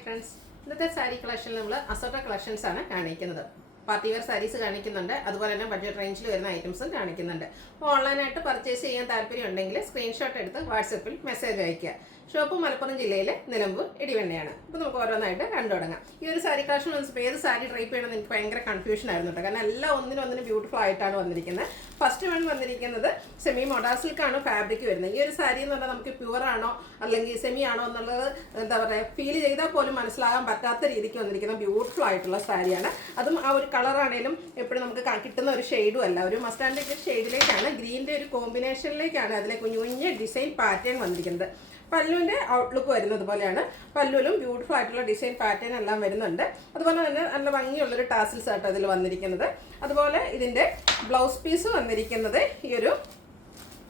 Friends, ഇന്നത്തെ സാരി കളക്ഷനിൽ നമ്മൾ അസോട്ട collections ആണ് കാണിക്കുന്നത്. പാർട്ടി വെയർ സാരീസ് കാണിക്കുന്നുണ്ട്, അതുപോലെ തന്നെ ബഡ്ജറ്റ് റേഞ്ചിൽ വരുന്ന ഐറ്റംസും കാണിക്കുന്നുണ്ട്. അപ്പോൾ ഓൺലൈനായിട്ട് പർച്ചേസ് ചെയ്യാൻ താല്പര്യം ഉണ്ടെങ്കിൽ സ്ക്രീൻഷോട്ട് എടുത്ത് വാട്സപ്പിൽ മെസ്സേജ് അയയ്ക്കുക. ഷോപ്പ് മലപ്പുറം ജില്ലയിലെ നിലമ്പൂർ ഇടിവണ്ണയാണ്. അപ്പോൾ നമുക്ക് ഓരോന്നായിട്ട് കണ്ടു തുടങ്ങാം. ഈ ഒരു സാരി കളക്ഷൻ വന്നപ്പോൾ ഏത് സാരി ട്രൈപ്പ് ചെയ്യണമെന്ന് എനിക്ക് ഭയങ്കര കൺഫ്യൂഷൻ ആയിരുന്നു കേട്ടോ. കാരണം എല്ലാം ഒന്നിനൊന്നിന് ബ്യൂട്ടിഫുൾ ആയിട്ടാണ് വന്നിരിക്കുന്നത്. ഫസ്റ്റ് വൺ വന്നിരിക്കുന്നത് സെമി മോഡാ സിൽക്കാണ് ഫാബ്രിക് വരുന്നത്. ഈ ഒരു സാരി എന്ന് പറഞ്ഞാൽ നമുക്ക് പ്യുവർ ആണോ അല്ലെങ്കിൽ സെമി ആണോ എന്നുള്ളത് എന്താ പറയുക ഫീൽ ചെയ്താൽ പോലും മനസ്സിലാകാൻ പറ്റാത്ത രീതിക്ക് വന്നിരിക്കുന്ന ബ്യൂട്ടിഫുൾ ആയിട്ടുള്ള സാരിയാണ്. അതും ആ ഒരു കളറാണേലും എപ്പോഴും നമുക്ക് കിട്ടുന്ന ഒരു ഷെയ്ഡും അല്ല, ഒരു മസ്റ്റാൻഡ് ഷെയ്ഡിലേക്കാണ്, ഗ്രീനിൻ്റെ ഒരു കോമ്പിനേഷനിലേക്കാണ് അതിലെ കുഞ്ഞു കുഞ്ഞ് ഡിസൈൻ പാറ്റേൺ വന്നിരിക്കുന്നത്. പല്ലുവിൻ്റെ ഔട്ട്ലുക്ക് വരുന്നത് പോലെയാണ്. പല്ലുവിലും ബ്യൂട്ടിഫുൾ ആയിട്ടുള്ള ഡിസൈൻ പാറ്റേൺ എല്ലാം വരുന്നുണ്ട്. അതുപോലെ തന്നെ നല്ല ഭംഗിയുള്ളൊരു ടാസിൽസ് ആട്ടോ അതിൽ വന്നിരിക്കുന്നത്. അതുപോലെ ഇതിൻ്റെ ബ്ലൗസ് പീസ് വന്നിരിക്കുന്നത് ഈ ഒരു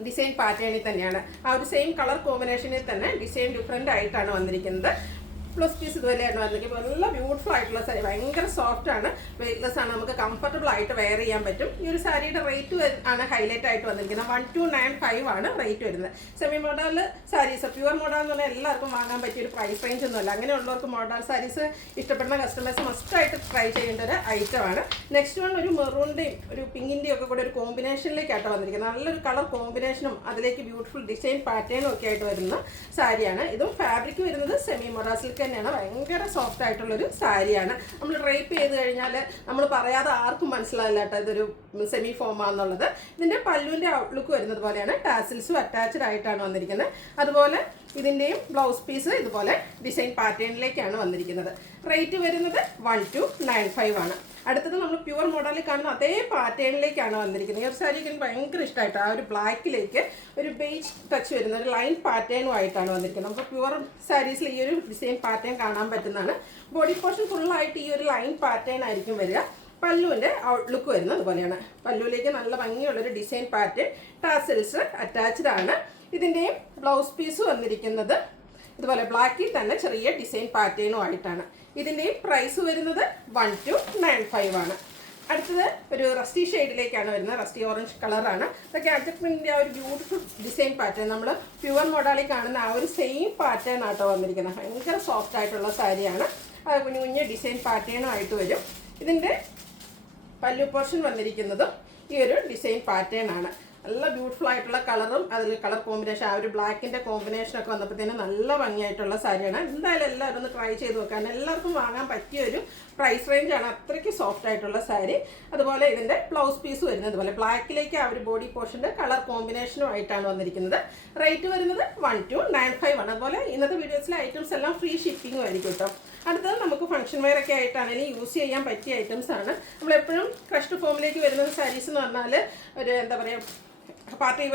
ഡിസൈൻ പാറ്റേണിൽ തന്നെയാണ്. ആ ഒരു സെയിം കളർ കോമ്പിനേഷനിൽ തന്നെ ഡിസൈൻ ഡിഫറെൻ്റ് ആയിട്ടാണ് വന്നിരിക്കുന്നത്. പ്ലസ് പീസ് ഇതുപോലെയാണ് വന്നിരിക്കുന്നത്. നല്ല ബ്യൂട്ടിഫുൾ ആയിട്ടുള്ള സാരി, ഭയങ്കര സോഫ്റ്റ് ആണ്, വെയ്റ്റ്ലെസ് ആണ്, നമുക്ക് കംഫർട്ടബിൾ ആയിട്ട് വെയർ ചെയ്യാൻ പറ്റും. ഈ ഒരു സാരിയുടെ റേറ്റ് ആണ് ഹൈലൈറ്റ് ആയിട്ട് വന്നിരിക്കുന്നത്. 1295 ആണ് റേറ്റ് വരുന്നത്. Semi model saris, pure model എന്ന് പറഞ്ഞാൽ എല്ലാവർക്കും വാങ്ങാൻ പറ്റിയ ഒരു പ്രൈസ് റേഞ്ച് ഒന്നുമല്ല. അങ്ങനെയുള്ളവർക്ക് മോഡൽ സാരീസ് ഇഷ്ടപ്പെടുന്ന കസ്റ്റമേഴ്സ് മസ്റ്റായിട്ട് ട്രൈ ചെയ്യേണ്ട ഒരു ഐറ്റമാണ്. നെക്സ്റ്റ് വൺ ഒരു മെറൂണിൻ്റെയും ഒരു പിങ്കിൻ്റെയും ഒക്കെ കൂടെ ഒരു കോമ്പിനേഷനിലേക്കാട്ടോ വന്നിരിക്കുന്നത്. നല്ലൊരു കളർ കോമ്പിനേഷനും അതിലേക്ക് ബ്യൂട്ടിഫുൾ ഡിസൈൻ പാറ്റേണും ഒക്കെ ആയിട്ട് വരുന്ന സാരിയാണ്. ഇതും ഫാബ്രിക് വരുന്നത് സെമി മോഡൽ സിൽക്ക് തന്നെയാണ്. ഭയങ്കര സോഫ്റ്റ് ആയിട്ടുള്ളൊരു സാരിയാണ്. നമ്മൾ ഡ്രൈപ്പ് ചെയ്ത് കഴിഞ്ഞാൽ നമ്മൾ പറയാതെ ആർക്കും മനസ്സിലാവില്ല കേട്ടോ ഇതൊരു സെമി ഫോമാണെന്നുള്ളത്. ഇതിൻ്റെ പല്ലുവിൻ്റെ ഔട്ട്ലുക്ക് വരുന്നത് പോലെയാണ്. ടാസിൽസും അറ്റാച്ച്ഡ് ആയിട്ടാണ് വന്നിരിക്കുന്നത്. അതുപോലെ ഇതിൻ്റെയും ബ്ലൗസ് പീസ് ഇതുപോലെ ഡിസൈൻ പാറ്റേണിലേക്കാണ് വന്നിരിക്കുന്നത്. റേറ്റ് വരുന്നത് 1295 ആണ്. അടുത്തത് നമ്മൾ പ്യുവർ മോഡലിൽ കാണുന്ന അതേ പാറ്റേണിലേക്കാണ് വന്നിരിക്കുന്നത്. ഈ ഒരു സാരി എനിക്ക് ഭയങ്കര ഇഷ്ടമായിട്ട് ആ ഒരു ബ്ലാക്കിലേക്ക് ഒരു ബേജ് ടച്ച് വരുന്ന ഒരു ലൈൻ പാറ്റേണും ആയിട്ടാണ് വന്നിരിക്കുന്നത്. നമുക്ക് പ്യുവർ സാരീസിൽ ഈ ഒരു ഡിസൈൻ പാറ്റേൺ കാണാൻ പറ്റുന്നതാണ്. ബോഡി പോർഷൻ ഫുള്ളായിട്ട് ഈ ഒരു ലൈൻ പാറ്റേൺ ആയിരിക്കും വരിക. പല്ലുവിൻ്റെ ഔട്ട്ലുക്ക് വരുന്നത് അതുപോലെയാണ്. പല്ലുവിലേക്ക് നല്ല ഭംഗിയുള്ളൊരു ഡിസൈൻ പാറ്റേൺ, ടാസിൽസ് അറ്റാച്ച്ഡ് ആണ്. ഇതിൻ്റെയും ബ്ലൗസ് പീസ് വന്നിരിക്കുന്നത് ഇതുപോലെ ബ്ലാക്കിൽ തന്നെ ചെറിയ ഡിസൈൻ പാറ്റേണും ആയിട്ടാണ്. ഇതിൻ്റെയും പ്രൈസ് വരുന്നത് 1295 ആണ്. അടുത്തത് ഒരു റസ്റ്റി ഷെയ്ഡിലേക്കാണ് വരുന്നത്. റസ്റ്റി ഓറഞ്ച് കളറാണ്. ഇതൊക്കെ അഡ്ജസ്റ്റ്മെൻറ്റിൻ്റെ ആ ഒരു ബ്യൂട്ടിഫുൾ ഡിസൈൻ പാറ്റേൺ നമ്മൾ പ്യുവർ മോഡലിൽ കാണുന്ന ആ ഒരു സെയിം പാറ്റേൺ ആട്ടോ വന്നിരിക്കുന്നത്. ഭയങ്കര സോഫ്റ്റ് ആയിട്ടുള്ള സാരിയാണ്. കുഞ്ഞു കുഞ്ഞ് ഡിസൈൻ പാറ്റേണും ആയിട്ട് വരും. ഇതിൻ്റെ പല്ലു പോർഷൻ വന്നിരിക്കുന്നതും ഈ ഒരു ഡിസൈൻ പാറ്റേൺ ആണ്. നല്ല ബ്യൂട്ടിഫുൾ ആയിട്ടുള്ള കളറും അതിൽ കളർ കോമ്പിനേഷൻ, ആ ഒരു ബ്ലാക്കിൻ്റെ കോമ്പിനേഷനൊക്കെ വന്നപ്പോഴത്തേനും നല്ല ഭംഗിയായിട്ടുള്ള സാരിയാണ്. എന്തായാലും എല്ലാവരും ഒന്ന് ട്രൈ ചെയ്ത് നോക്കാൻ, എല്ലാവർക്കും വാങ്ങാൻ പറ്റിയ ഒരു പ്രൈസ് റേഞ്ചാണ്. അത്രയ്ക്ക് സോഫ്റ്റ് ആയിട്ടുള്ള സാരി. അതുപോലെ ഇതിൻ്റെ ബ്ലൗസ് പീസ് വരുന്നത് അതുപോലെ ബ്ലാക്കിലേക്ക് ആ ഒരു ബോഡി പോർഷൻ്റെ കളർ കോമ്പിനേഷനും ആയിട്ടാണ് വന്നിരിക്കുന്നത്. റേറ്റ് വരുന്നത് 1295 ആണ്. അതുപോലെ ഇന്നത്തെ വീഡിയോസിലെ ഐറ്റംസ് എല്ലാം ഫ്രീ ഷിപ്പിങ്ങും ആയിരിക്കും കേട്ടോ. അടുത്തത് നമുക്ക് ഫംഗ്ഷൻ വെയർ ഒക്കെ ആയിട്ടാണെങ്കിൽ യൂസ് ചെയ്യാൻ പറ്റിയ ഐറ്റംസ് ആണ്. നമ്മളെപ്പോഴും ക്രഷ്ഡ് ഫോമിലേക്ക് വരുന്ന സാരീസ് എന്ന് പറഞ്ഞാൽ ഒരു എന്താ പറയുക പാർട്ടി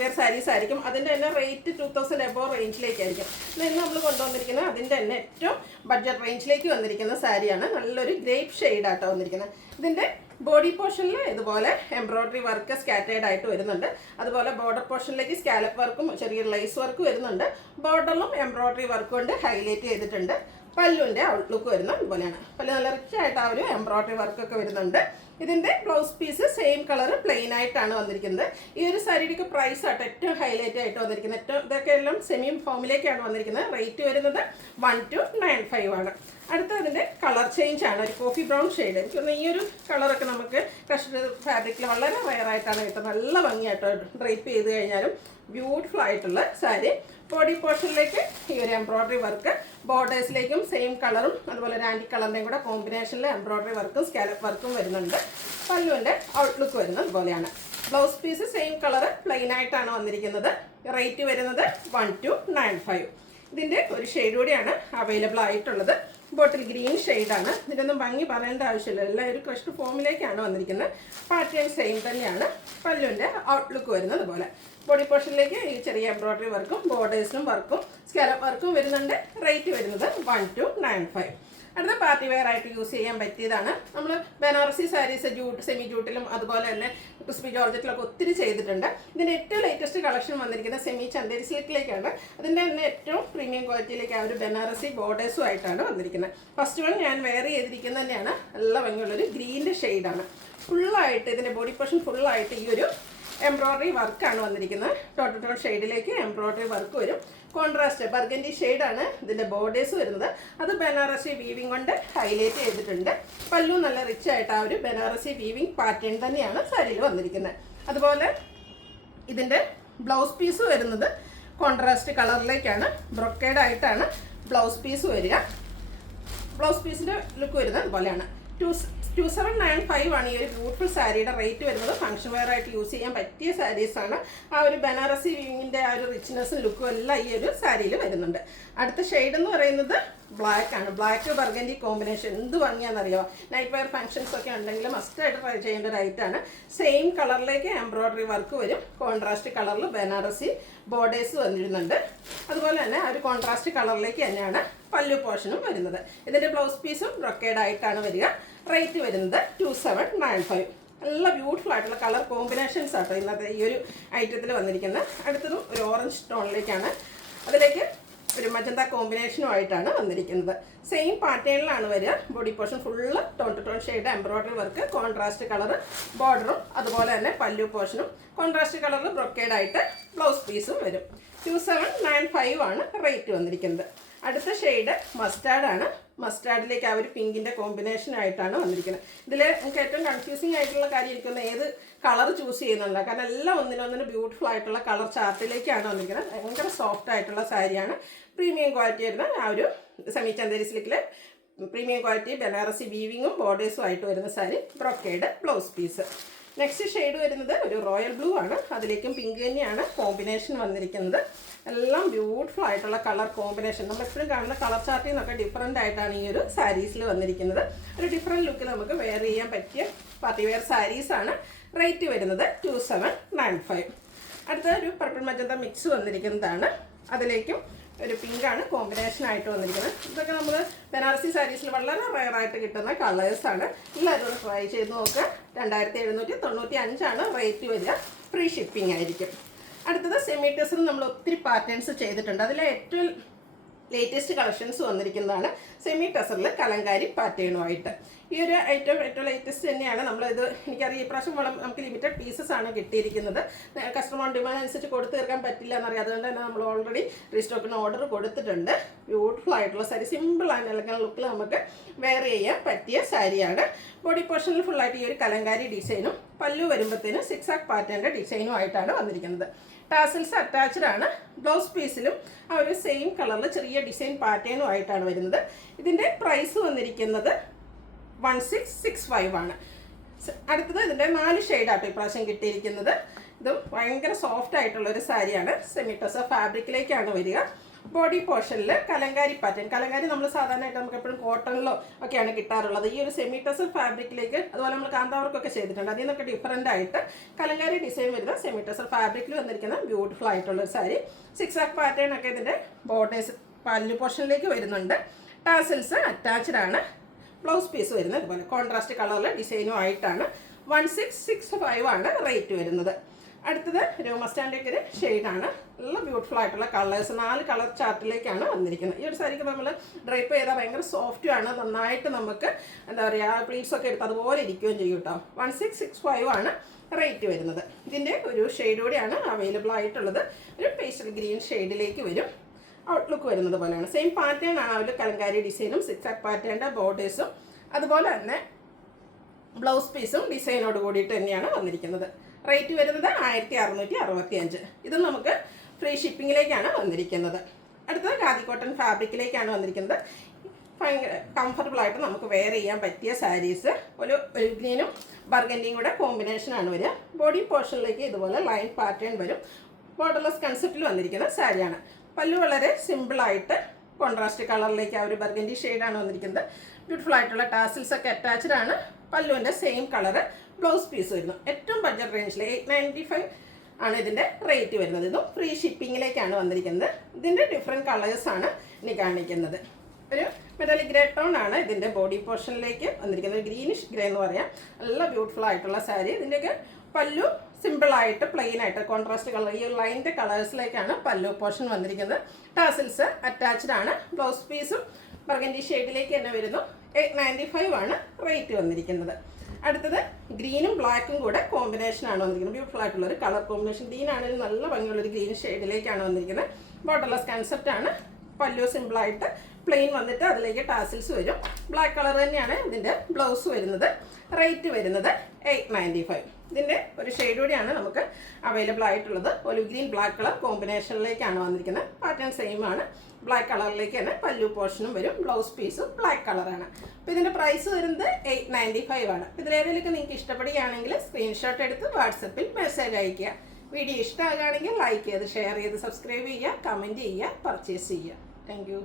വെയർ സാരീസ് ആയിരിക്കും. അതിൻ്റെ തന്നെ റേറ്റ് 2000 എബോവ് റേഞ്ചിലേക്കായിരിക്കും. ഇന്ന് നമ്മൾ കൊണ്ടുവന്നിരിക്കുന്നത് അതിൻ്റെ തന്നെ ഏറ്റവും ബഡ്ജറ്റ് റേഞ്ചിലേക്ക് വന്നിരിക്കുന്ന സാരിയാണ്. നല്ലൊരു ഗ്രേപ്പ് ഷെയ്ഡാട്ടോ വന്നിരിക്കുന്നത്. ഇതിൻ്റെ ബോഡി പോർഷനിൽ ഇതുപോലെ എംബ്രോയ്ഡറി വർക്ക് സ്കാറ്റേഡ് ആയിട്ട് വരുന്നുണ്ട്. അതുപോലെ ബോർഡർ പോർഷനിലേക്ക് സ്കാലപ്പ് വർക്കും ചെറിയ ലേസ് വർക്ക് വരുന്നുണ്ട്. ബോർഡറിലും എംബ്രോയ്ഡറി വർക്ക് കൊണ്ട് ഹൈലൈറ്റ് ചെയ്തിട്ടുണ്ട്. പല്ലുവിൻ്റെ ഔട്ട്ലുക്ക് വരുന്നത് ഇതുപോലെയാണ്. പല്ല് നല്ല റിച്ച് ആയിട്ട് ആ ഒരു എംബ്രോയ്ഡറി വർക്കൊക്കെ വരുന്നുണ്ട്. ഇതിൻ്റെ blouse piece same colour plain ആയിട്ടാണ് വന്നിരിക്കുന്നത്. ഈ ഒരു സാരിയുടെയൊക്കെ പ്രൈസ് ആട്ടോ ഏറ്റവും ഹൈലൈറ്റ് ആയിട്ട് വന്നിരിക്കുന്നത്. ഇതൊക്കെ എല്ലാം സെമി ഫോമിലേക്കാണ് വന്നിരിക്കുന്നത്. റേറ്റ് വരുന്നത് 1295 ആണ്. അടുത്ത അതിൻ്റെ കളർ ചേഞ്ച് ആണ്, ഒരു കോഫി ബ്രൗൺ ഷെയ്ഡ്. എനിക്ക് തോന്നുന്നു ഈ ഒരു കളറൊക്കെ നമുക്ക് ക്രഷ്ഡ് ഫാബ്രിക്കിൽ വളരെ റെയറായിട്ടാണ് കിട്ടുന്നത്. നല്ല ഭംഗിയായിട്ടോ ഡ്രൈപ്പ് ചെയ്ത് കഴിഞ്ഞാലും ബ്യൂട്ടിഫുൾ ആയിട്ടുള്ള സാരി. ബോഡി പോർഷനിലേക്ക് ഈ ഒരു എംബ്രോയ്ഡറി വർക്ക്, ബോർഡേഴ്സിലേക്കും സെയിം കളറും അതുപോലെ ഒരു ആൻറ്റി കളറിൻ്റെയും കൂടെ കോമ്പിനേഷനിൽ എംബ്രോയ്ഡറി വർക്കും സ്കാലപ്പ് വർക്കും വരുന്നുണ്ട്. പല്ലുവിൻ്റെ ഔട്ട്ലുക്ക് വരുന്നത് അതുപോലെയാണ്. Blouse piece same colour plain ആയിട്ടാണ് വന്നിരിക്കുന്നത്. റേറ്റ് വരുന്നത് 1295. ഇതിൻ്റെ ഒരു ഷെയ്ഡ് കൂടിയാണ് അവൈലബിൾ ആയിട്ടുള്ളത്. ബോട്ടിൽ ഗ്രീൻ ഷെയ്ഡാണ്. ഇതിനൊന്നും ഭംഗി പറയേണ്ട ആവശ്യമില്ല. എല്ലാം ഒരു ക്രഷ്ഡ് ഫോമിലേക്കാണ് വന്നിരിക്കുന്നത്. പാറ്റേൺ സെയിം തന്നെയാണ്. പല്ലുവിൻ്റെ ഔട്ട്ലുക്ക് വരുന്നത് പോലെ. ബോഡി പോർഷനിലേക്ക് ഈ ചെറിയ എംബ്രോയ്ഡറി വർക്കും ബോർഡേഴ്സിലും വർക്കും സ്കാലപ്പ് വർക്കും വരുന്നുണ്ട്. റേറ്റ് വരുന്നത് 1295. അടുത്ത പാർട്ടി വെയർ ആയിട്ട് യൂസ് ചെയ്യാൻ പറ്റിയതാണ്. നമ്മൾ ബനാറസി സാരീസ് സെമി ജൂട്ടിലും അതുപോലെ തന്നെ ക്രിസ്പി ജോർജറ്റിലൊക്കെ ഒത്തിരി ചെയ്തിട്ടുണ്ട്. ഇതിൻ്റെ ഏറ്റവും ലേറ്റസ്റ്റ് കളക്ഷൻ വന്നിരിക്കുന്നത് സെമി ചന്ദേരി സിൽക്കിലേക്കാണ്. അതിൻ്റെ തന്നെ ഏറ്റവും പ്രീമിയം ക്വാളിറ്റിയിലേക്ക് ആ ഒരു ബനാറസി ബോർഡേഴ്സും ആയിട്ടാണ് വന്നിരിക്കുന്നത്. ഫസ്റ്റ് വൺ ഞാൻ വെയർ ചെയ്തിരിക്കുന്നത് തന്നെയാണ്. നല്ല ഭംഗിയുള്ളൊരു ഗ്രീൻ്റെ ഷെയ്ഡാണ്. ഫുള്ളായിട്ട് ഇതിൻ്റെ ബോഡി പോർഷൻ ഫുള്ളായിട്ട് ഈ ഒരു എംബ്രോയ്ഡറി വർക്കാണ് വന്നിരിക്കുന്നത്. ടോട്ടൽ ഷെയ്ഡിലേക്ക് എംബ്രോയ്ഡറി വർക്ക് വരും. കോൺട്രാസ്റ്റ് ബർഗൻഡി ഷെയ്ഡാണ് ഇതിൻ്റെ ബോർഡേഴ്സ് വരുന്നത്. അത് ബനാറസി വീവിങ് കൊണ്ട് ഹൈലൈറ്റ് ചെയ്തിട്ടുണ്ട്. പല്ലു നല്ല റിച്ച് ആയിട്ട് ആ ഒരു ബനാറസി വീവിങ് പാറ്റേൺ തന്നെയാണ് സാരിയിൽ വന്നിരിക്കുന്നത്. അതുപോലെ ഇതിൻ്റെ ബ്ലൗസ് പീസ് വരുന്നത് കോൺട്രാസ്റ്റ് കളറിലേക്കാണ്. ബ്രൊക്കേഡ് ആയിട്ടാണ് ബ്ലൗസ് പീസ് വരിക. ബ്ലൗസ് പീസിൻ്റെ ലുക്ക് വരുന്നത് അതുപോലെയാണ്. 2795 ആണ് ഈ ഒരു ബ്യൂട്ടിഫുൾ സാരിയുടെ റേറ്റ് വരുന്നത്. ഫംഗ്ഷൻ വെയർ ആയിട്ട് യൂസ് ചെയ്യാൻ പറ്റിയ സാരീസാണ്. ആ ഒരു ബനാറസി വീവിങ്ങിൻ്റെ ആ ഒരു റിച്ച്നെസ്സും ലുക്കും എല്ലാം ഈ ഒരു സാരിയിൽ വരുന്നുണ്ട്. അടുത്ത ഷെയ്ഡ് എന്ന് പറയുന്നത് ബ്ലാക്ക് ആണ്. ബ്ലാക്ക് ബർഗൻഡി കോമ്പിനേഷൻ എന്ത് ഭംഗിയാണെന്നറിയോ. നൈറ്റ് വെയർ ഫംഗ്ഷൻസ് ഒക്കെ ഉണ്ടെങ്കിൽ മസ്റ്റായിട്ട് ട്രൈ ചെയ്യേണ്ട ഒരു ഐറ്റാണ്. സെയിം കളറിലേക്ക് എംബ്രോയ്ഡറി വർക്ക് വരും. കോൺട്രാസ്റ്റ് കളറിൽ ബനാറസി ബോർഡേഴ്സ് വന്നിരുന്നുണ്ട്. അതുപോലെ തന്നെ ആ ഒരു കോൺട്രാസ്റ്റ് കളറിലേക്ക് തന്നെയാണ് പല്ലു പോർഷനും വരുന്നത്. ഇതിൻ്റെ ബ്ലൗസ് പീസും ബ്രൊക്കേഡ് ആയിട്ടാണ് വരിക. റേറ്റ് വരുന്നത് 2795. നല്ല ബ്യൂട്ടിഫുൾ ആയിട്ടുള്ള കളർ കോമ്പിനേഷൻസ് ആട്ടോ ഇന്നത്തെ ഈ ഒരു ഐറ്റത്തിൽ വന്നിരിക്കുന്നത്. അടുത്തതും ഒരു ഓറഞ്ച് ടോണിലേക്കാണ്. അതിലേക്ക് ഒരു മജന്ത കോമ്പിനേഷനുമായിട്ടാണ് വന്നിരിക്കുന്നത്. സെയിം പാറ്റേണിലാണ് വരിക. Body portion full tone to tone shade embroidery work, contrast colour ബോർഡറും അതുപോലെ തന്നെ പല്ലു പോർഷനും കോൺട്രാസ്റ്റ് കളറിൽ ബ്രൊക്കേഡ് ആയിട്ട് ബ്ലൗസ് പീസും വരും. 2795 ആണ് റേറ്റ് വന്നിരിക്കുന്നത്. അടുത്ത ഷെയ്ഡ് മസ്റ്റാർഡാണ്. മസ്റ്റാർഡിലേക്ക് ആ ഒരു പിങ്കിൻ്റെ കോമ്പിനേഷനായിട്ടാണ് വന്നിരിക്കുന്നത്. ഇതിൽ നമുക്ക് ഏറ്റവും കൺഫ്യൂസിങ് ആയിട്ടുള്ള കാര്യം ഇരിക്കുന്നത് ഏത് കളർ ചൂസ് ചെയ്യുന്നുണ്ട്. കാരണം എല്ലാം ഒന്നിനൊന്നിന് ബ്യൂട്ടിഫുൾ ആയിട്ടുള്ള കളർ ചാർട്ടിലേക്കാണ് വന്നിരിക്കുന്നത്. ഭയങ്കര സോഫ്റ്റ് ആയിട്ടുള്ള സാരിയാണ്. പ്രീമിയം ക്വാളിറ്റി വരുന്ന ആ ഒരു സെമി ചന്ദേരി സിൽക്കിലെ പ്രീമിയം ക്വാളിറ്റി ബനാറസി വീവിങ്ങും ബോർഡേഴ്സും ആയിട്ട് വരുന്ന sari. Brocade blouse piece. Next shade വരുന്നത് ഒരു റോയൽ ബ്ലൂ ആണ്. അതിലേക്കും പിങ്ക് തന്നെയാണ് കോമ്പിനേഷൻ വന്നിരിക്കുന്നത്. എല്ലാം ബ്യൂട്ടിഫുൾ ആയിട്ടുള്ള കളർ കോമ്പിനേഷൻ. നമ്മൾ എപ്പോഴും കാണുന്ന കളർ ചാർട്ടിൽ നിന്നൊക്കെ ഡിഫറൻ്റ് ആയിട്ടാണ് ഈ ഒരു സാരീസിൽ വന്നിരിക്കുന്നത്. ഒരു ഡിഫറെൻറ്റ് ലുക്കിൽ നമുക്ക് വെയർ ചെയ്യാൻ പറ്റിയ പാർട്ടി വെയർ സാരീസാണ്. റേറ്റ് വരുന്നത് 2795. അടുത്ത ഒരു പർപ്പിൾ മജന്ത മിക്സ് വന്നിരിക്കുന്നതാണ്. അതിലേക്കും ഒരു പിങ്കാണ് കോമ്പിനേഷനായിട്ട് വന്നിരിക്കുന്നത്. ഇതൊക്കെ നമ്മൾ ബനാറസി സാരീസിൽ വളരെ റയറായിട്ട് കിട്ടുന്ന കളേഴ്സാണ്. എല്ലാവരും ഒന്ന് ട്രൈ ചെയ്ത് നോക്കുക. 2795 ആണ് റേറ്റ് വരിക. ഫ്രീ ഷിപ്പിംഗ് ആയിരിക്കും. അടുത്തത് സെമി ടെസറിൽ നമ്മൾ ഒത്തിരി പാറ്റേൺസ് ചെയ്തിട്ടുണ്ട്. അതിലെ ഏറ്റവും ലേറ്റസ്റ്റ് കളക്ഷൻസ് വന്നിരിക്കുന്നതാണ് സെമി ടെസറിൽ കലങ്കാരി പാറ്റേണുമായിട്ട്. ഈ ഒരു ഏറ്റവും ലേറ്റസ്റ്റ് തന്നെയാണ്. നമ്മളിത് എനിക്കറിയാം ഇപ്രാവശ്യം നമുക്ക് ലിമിറ്റഡ് പീസസ് ആണ് കിട്ടിയിരിക്കുന്നത്. കസ്റ്റമർ ഡിമാൻഡ് അനുസരിച്ച് കൊടുത്തു തീർക്കാൻ പറ്റില്ല എന്നറിയാം. അതുകൊണ്ട് തന്നെ നമ്മൾ ഓൾറെഡി റീസ്റ്റോക്കിന് ഓർഡർ കൊടുത്തിട്ടുണ്ട്. ബ്യൂട്ടിഫുൾ ആയിട്ടുള്ള സാരി, സിമ്പിൾ ആൻഡ് എലഗന്റ് ലുക്കിൽ നമുക്ക് വെയർ ചെയ്യാൻ പറ്റിയ സാരിയാണ്. ബോഡി പോർഷനിൽ ഫുള്ളായിട്ട് ഈ ഒരു കലങ്കാരി ഡിസൈനും പല്ലു വരുമ്പോഴത്തേനും 6 ആക്ക് പാറ്റേണിൻ്റെ ഡിസൈനും ആയിട്ടാണ് വന്നിരിക്കുന്നത്. ടാസിൽസ് അറ്റാച്ച്ഡ് ആണ്. ബ്ലൗസ് പീസിലും ആ ഒരു സെയിം കളറിൽ ചെറിയ ഡിസൈൻ പാറ്റേണും ആയിട്ടാണ് വരുന്നത്. ഇതിൻ്റെ പ്രൈസ് വന്നിരിക്കുന്നത് 1665 ആണ്. അടുത്തത് ഇതിൻ്റെ 4 ഷെയ്ഡാട്ടോ ഇപ്രാവശ്യം കിട്ടിയിരിക്കുന്നത്. ഇത് ഭയങ്കര സോഫ്റ്റ് ആയിട്ടുള്ളൊരു സാരിയാണ്. സെമി ടെസർ ഫാബ്രിക്കിലേക്കാണ് വരിക. ബോഡി പോർഷനിൽ കലങ്കാരി പാറ്റേൺ. കലങ്കാരി നമ്മൾ സാധാരണയായിട്ട് നമുക്ക് എപ്പോഴും കോട്ടണിലോ ഒക്കെയാണ് കിട്ടാറുള്ളത്. ഈ ഒരു സെമി ടെസർ ഫാബ്രിക്കിലേക്ക് അതുപോലെ നമ്മൾ കാന്താവർക്കൊക്കെ ചെയ്തിട്ടുണ്ട്. അതിൽ നിന്നൊക്കെ ഡിഫറൻ്റ് ആയിട്ട് കലങ്കാരി ഡിസൈൻ വരുന്ന സെമി ടെസർ ഫാബ്രിക്കിൽ വന്നിരിക്കുന്ന ബ്യൂട്ടിഫുൾ ആയിട്ടുള്ളൊരു സാരി. 6 ആക്ക് പാറ്റേൺ ഒക്കെ ഇതിൻ്റെ ബോർഡേഴ്സ് പല്ലു പോർഷനിലേക്ക് വരുന്നുണ്ട്. ടാസിൽസ് അറ്റാച്ച്ഡ് ആണ്. ബ്ലൗസ് പീസ് വരുന്നത് അതുപോലെ കോൺട്രാസ്റ്റ് കളറിൽ ഡിസൈനും ആയിട്ടാണ്. 1665 ആണ് റേറ്റ് വരുന്നത്. അടുത്തത് ഒരു മസ്റ്റാൻഡിൻ്റെ ഒരു ഷെയ്ഡാണ്. നല്ല ബ്യൂട്ടിഫുൾ ആയിട്ടുള്ള കളേഴ്സ് 4 കളർ ചാർട്ടിലേക്കാണ് വന്നിരിക്കുന്നത്. ഈ ഒരു സാരിക്ക് നമ്മൾ ഡ്രൈപ്പ് ചെയ്താൽ ഭയങ്കര സോഫ്റ്റും ആണ്. നന്നായിട്ട് നമുക്ക് എന്താ പറയുക പ്ലീറ്റ്സ് ഒക്കെ എടുത്ത് അതുപോലെ ഇരിക്കുകയും ചെയ്യും കേട്ടോ. 1665 ആണ് റേറ്റ് വരുന്നത്. ഇതിൻ്റെ ഒരു ഷെയ്ഡ് കൂടിയാണ് അവൈലബിൾ ആയിട്ടുള്ളത്. ഒരു പേസ്റ്റൽ ഗ്രീൻ ഷെയ്ഡിലേക്ക് വരും. ഔട്ട്ലുക്ക് വരുന്നത് പോലെയാണ്. സെയിം പാറ്റേൺ ആണ് അവർ കലങ്കാരി ഡിസൈനും 6 ആക്ക് പാറ്റേണിൻ്റെ ബോർഡേഴ്സും അതുപോലെ തന്നെ ബ്ലൗസ് പീസും ഡിസൈനോട് കൂടിയിട്ട് തന്നെയാണ് വന്നിരിക്കുന്നത്. റേറ്റ് വരുന്നത് 1665. ഇത് നമുക്ക് ഫ്രീ ഷിപ്പിങ്ങിലേക്കാണ് വന്നിരിക്കുന്നത്. അടുത്തത് ഖാദി കോട്ടൺ ഫാബ്രിക്കിലേക്കാണ് വന്നിരിക്കുന്നത്. ഭയങ്കര കംഫർട്ടബിൾ ആയിട്ട് നമുക്ക് വെയർ ചെയ്യാൻ പറ്റിയ സാരീസ്. ഒരു ഗ്രീനും ബർഗൻഡിയും കൂടെ കോമ്പിനേഷനാണ് വരിക. ബോഡി പോർഷനിലേക്ക് ഇതുപോലെ ലൈൻ പാറ്റേൺ വരും. ബോർഡർലെസ് കൺസെപ്റ്റിൽ വന്നിരിക്കുന്ന സാരിയാണ്. പല്ലു വളരെ സിമ്പിളായിട്ട് കോൺട്രാസ്റ്റ് കളറിലേക്ക് ആ ഒരു ബർഗൻഡി ഷെയ്ഡാണ് വന്നിരിക്കുന്നത്. ബ്യൂട്ടിഫുൾ ആയിട്ടുള്ള ടാസിൽസ് ഒക്കെ അറ്റാച്ച്ഡ് ആണ്. പല്ലുവിൻ്റെ സെയിം കളറ്. ബ്ലൗസ് പീസ് വരുന്നു. ഏറ്റവും ബഡ്ജറ്റ് റേഞ്ചിൽ 895 ആണ് ഇതിൻ്റെ റേറ്റ് വരുന്നത്. ഇതും ഫ്രീ ഷിപ്പിങ്ങിലേക്കാണ് വന്നിരിക്കുന്നത്. ഇതിൻ്റെ ഡിഫറെൻറ്റ് കളേഴ്സാണ് ഇനി കാണിക്കുന്നത്. ഒരു മെറ്റാലിക് ഗ്രേ ടോൺ ആണ് ഇതിൻ്റെ ബോഡി പോർഷനിലേക്ക് വന്നിരിക്കുന്നത്. ഗ്രീനിഷ് ഗ്രേ എന്ന് പറയാം. നല്ല ബ്യൂട്ടിഫുൾ ആയിട്ടുള്ള സാരി. ഇതിൻ്റെയൊക്കെ പല്ലു സിമ്പിളായിട്ട് പ്ലെയിൻ ആയിട്ട് കോൺട്രാസ്റ്റ് കളർ ഈ ലൈൻ്റെ കളേഴ്സിലേക്കാണ് പല്ലു പോർഷൻ വന്നിരിക്കുന്നത്. ടാസിൽസ് അറ്റാച്ച്ഡ് ആണ്. ബ്ലൗസ് പീസും ബർഗൻഡി ഷെയ്ഡിലേക്ക് തന്നെ വരുന്നു. 895 ആണ് റേറ്റ് വന്നിരിക്കുന്നത്. അടുത്തത് ഗ്രീനും ബ്ലാക്കും കൂടെ കോമ്പിനേഷനാണ് വന്നിരിക്കുന്നത്. ബ്യൂട്ടിഫുൾ ആയിട്ടുള്ളൊരു കളർ കോമ്പിനേഷൻ. ഗ്രീൻ ആണെങ്കിലും നല്ല ഭംഗിയുള്ളൊരു ഗ്രീൻ ഷെയ്ഡിലേക്കാണ് വന്നിരിക്കുന്നത്. ബോർഡർലെസ് കൺസെപ്റ്റാണ്. പല്ലു സിമ്പിളായിട്ട് പ്ലെയിൻ വന്നിട്ട് അതിലേക്ക് ടാസിൽസ് വരും. ബ്ലാക്ക് കളർ തന്നെയാണ് ഇതിൻ്റെ ബ്ലൗസ് വരുന്നത്. റേറ്റ് വരുന്നത് 895. ഇതിൻ്റെ ഒരു ഷെയ്ഡ് കൂടിയാണ് നമുക്ക് അവൈലബിൾ ആയിട്ടുള്ളത്. ഒലിവ് ഗ്രീൻ ബ്ലാക്ക് കളർ കോമ്പിനേഷനിലേക്കാണ് വന്നിരിക്കുന്നത്. പാറ്റേൺ സെയിം ആണ്. ബ്ലാക്ക് കളറിലേക്ക് തന്നെ പല്ലു പോർഷനും വരും. ബ്ലൗസ് പീസും ബ്ലാക്ക് കളറാണ്. അപ്പോൾ ഇതിൻ്റെ പ്രൈസ് വരുന്നത് 895 ആണ്. ഇതിലേതെങ്കിലുമൊക്കെ നിങ്ങൾക്ക് ഇഷ്ടപ്പെടുകയാണെങ്കിൽ സ്ക്രീൻഷോട്ട് എടുത്ത് വാട്സപ്പിൽ മെസ്സേജ് അയയ്ക്കുക. വീഡിയോ ഇഷ്ടമാകുകയാണെങ്കിൽ ലൈക്ക് ചെയ്ത് ഷെയർ ചെയ്ത് സബ്സ്ക്രൈബ് ചെയ്യുക, കമൻറ്റ് ചെയ്യുക, പർച്ചേസ് ചെയ്യുക. Thank you.